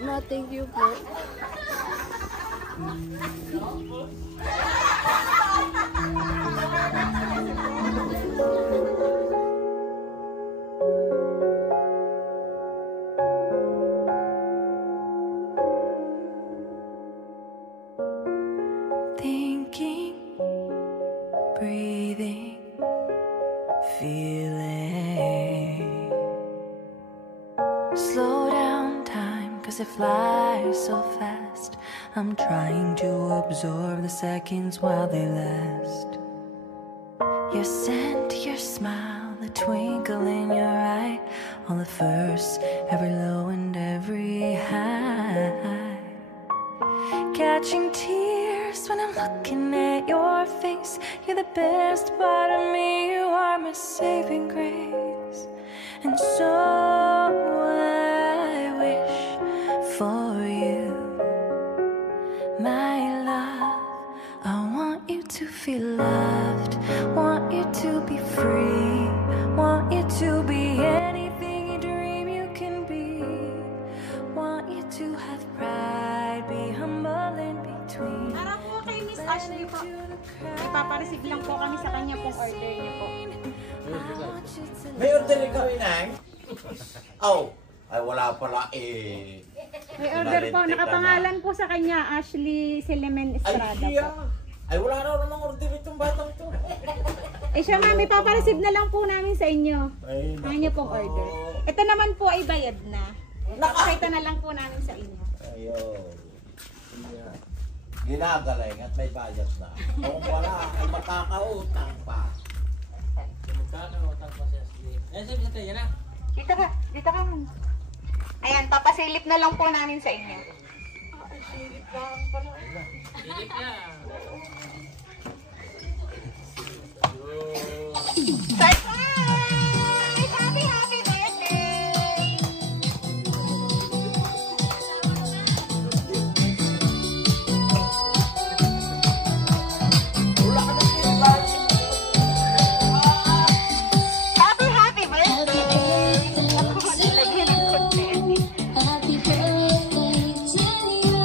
Ma, thank you po. Thinking, breathing, feeling. Slow down time, 'cause it flies so fast. I'm trying to absorb the seconds while they last. Your scent, your smile, the twinkle in your eye, all the firsts, every low and every high. Catching tears when I'm looking at your face. You're the best part of me, you are my saving grace. And so I wish for you, my love. I want you to feel loved, want you to be free, want you to be anything you dream you can be. Want you to have pride, be humble in between. Para po kay Miss Ashley po. Ipapareceive lang po kami sa kanya pong order niyo po. May order ikaw, Inang? Oh, ay wala pala eh. May order po, nakapangalan po sa kanya, Ashley Selemen Estrada po. Ay wala raw namang order itong batang to. Eh siya ma'am, ipapareceive na lang po namin sa inyo. Ay, Ang inyo pong order. Ito naman po ay bayad na. Nakakita na lang po namin sa inyo. Ayun. Ginagaling at may bayad na. Kung wala, ay makakautang pa. Magkakautang pa si Ashley. Eh, sabi sa tayo na. Dito ka ma'am. Ayan, papasilip na lang po namin sa inyo. Silip na. Surprise! Happy, happy birthday! Happy, happy birthday! Lagyan ng konti. Happy birthday to you.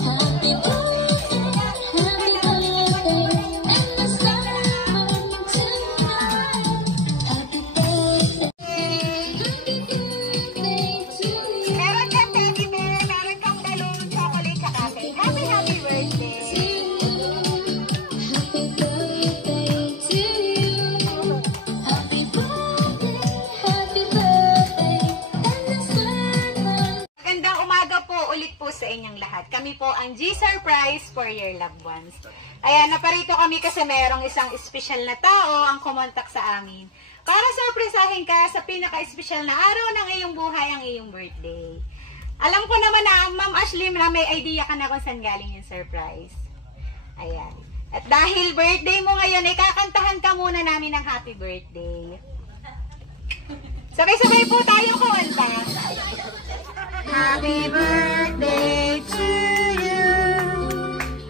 Happy birthday, happy birthday, and the sun burning tonight. Happy birthday, happy birthday to you. Meron kang teddy bear, meron kang balloon, chocolate, tsaka cake. Happy, happy birthday! Happy birthday to you. Happy birthday, and the sun burning. Magandang umaga po ulit po sa inyong lahat. Kami po ang G-Surprise for your loved ones. Ayan, naparito kami kasi merong isang espesyal na tao ang kumontak sa amin para sorpresahin ka sa pinaka-espesyal na araw ng iyong buhay, ang iyong birthday. Alam ko naman na, Ma'am Ashley, na may idea ka na kung saan galing yung surprise. Ayan. At dahil birthday mo ngayon, ay kakantahan ka muna namin ng happy birthday. Sabay-sabay po tayo kumanta. Happy birthday to you.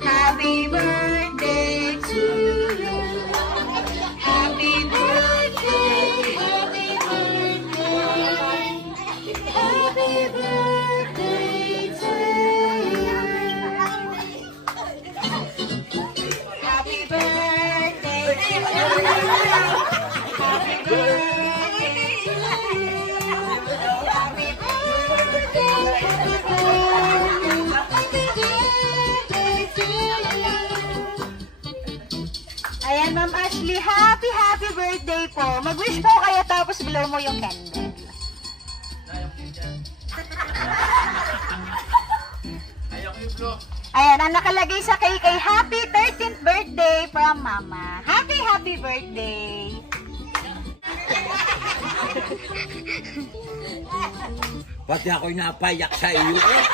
Happy birthday to you. Happy birthday. Happy birthday. Happy birthday to you. Happy birthday. Happy birthday. Ayan, Ma'am Ashley, happy, happy birthday po. Mag-wish po kayo tapos blow mo yung candle. Ayan, ang nakalagay sa cake ay happy 13th birthday from Mama. Happy, happy birthday. Pati ako'y napayak sa iyo eh.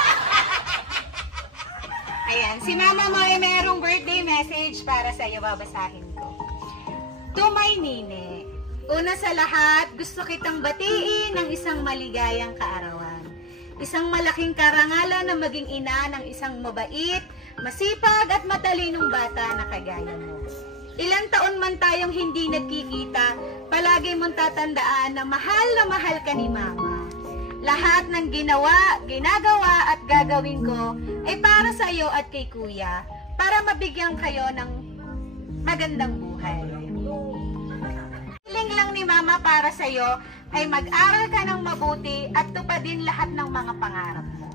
Ayan, si Mama mo ay merong birthday message para sa iyo, babasahin ko. To my Nine, una sa lahat, gusto kitang batiin ng isang maligayang kaarawan. Isang malaking karangalan na maging ina ng isang mabait, masipag at matalinong bata na kagaya mo. Ilang taon man tayong hindi nagkikita, palagi mong tatandaan na mahal ka ni Mama. Lahat ng ginagawa at gagawin ko ay para sa iyo at kay Kuya, para mabigyan kayo ng magandang buhay. Hiling lang ni Mama para sa iyo ay mag-aral ka ng mabuti at tupadin lahat ng mga pangarap mo.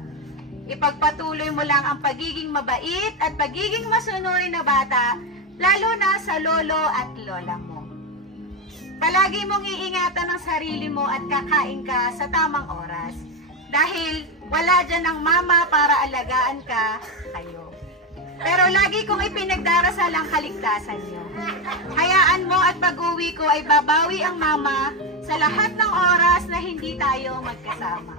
Ipagpatuloy mo lang ang pagiging mabait at pagiging masunurin na bata, lalo na sa lolo at lola mo. Palagi mong iingatan ang sarili mo at kakain ka sa tamang oras. Dahil wala dyan ang mama para alagaan ka, kayo. Pero lagi kong ipinagdarasal ang kaligtasan niyo. Hayaan mo at pag-uwi ko ay babawi ang mama sa lahat ng oras na hindi tayo magkasama.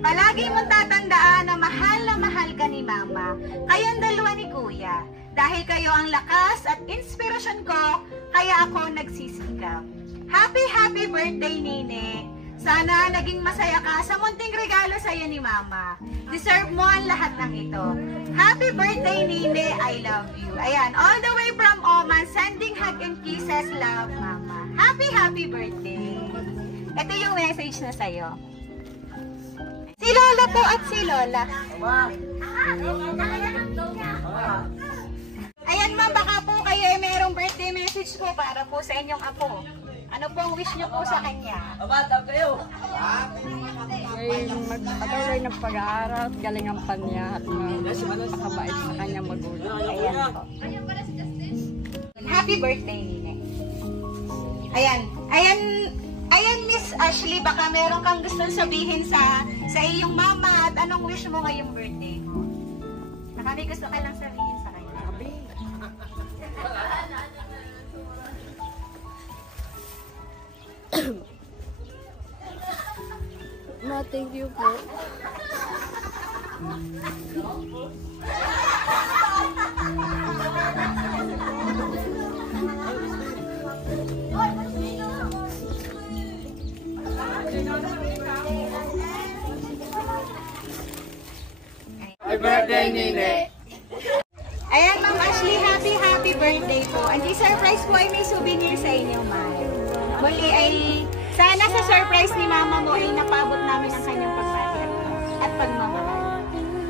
Palagi mong tatandaan na mahal ka ni Mama. Kayong dalawa ni Kuya. Dahil kayo ang lakas at inspirasyon ko, kaya ako nagsisikap. Happy birthday, Nene! Sana naging masaya ka sa munting regalo sa iyo ni Mama. Deserve mo ang lahat ng ito. Happy birthday, Nene! I love you. Ayan, all the way from Oman, sending hug and kisses, love, Mama. Happy birthday! Ito yung message na sa'yo. Si Lola po at si Lola. Ayan ma'am, baka po kayo ay mayroong birthday message po para po sa inyong apo. Ano po ang wish niyo po sa kanya? Ay magpatuloy ng pag-aaral, galingan pa niya at makabait sa kanya magulang. Ayan po. Happy birthday, Nene. Ayan Miss Ashley, baka meron kang gustong sabihin sa iyong mama at anong wish mo ngayong birthday mo? Baka may gusto ka lang sabihin sa kanya. Ma, thank you po. Happy birthday, Nene! Ayan, Ma'am Ashley, happy birthday po. Ang surprise po ay may souvenir sa inyo, ma'am. Muli ay, sana sa surprise ni mama mo ay napabot namin ang kanyang pagmamahal at pagmamahal.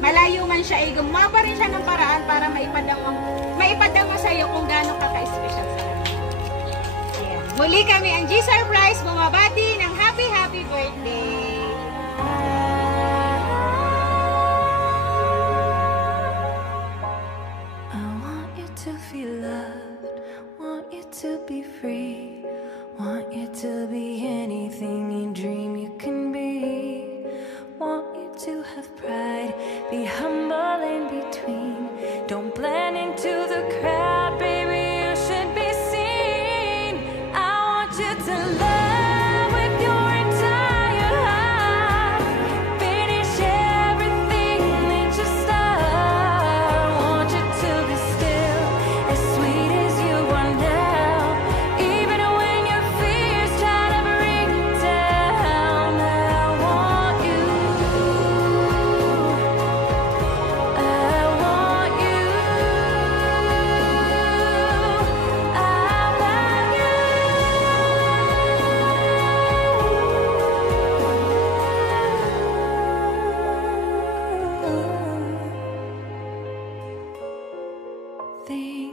Malayo man siya ay gumawa pa rin siya ng paraan para maipadang mo sa iyo kung gaano ka ka-special sa kanya. Ayan. Muli kami ang G-Surprise, bumabati ng happy birthday! To feel loved, want you to be free, want you to be anything you dream you can be, want you to have pride, be humble in between, don't blend into the crowd, baby, you should be seen. I want you to love with your entire heart, finish everything that you start, want you to be still, as sweet as you are now, even when your fears try to bring you down. I want you, I want you, I love you.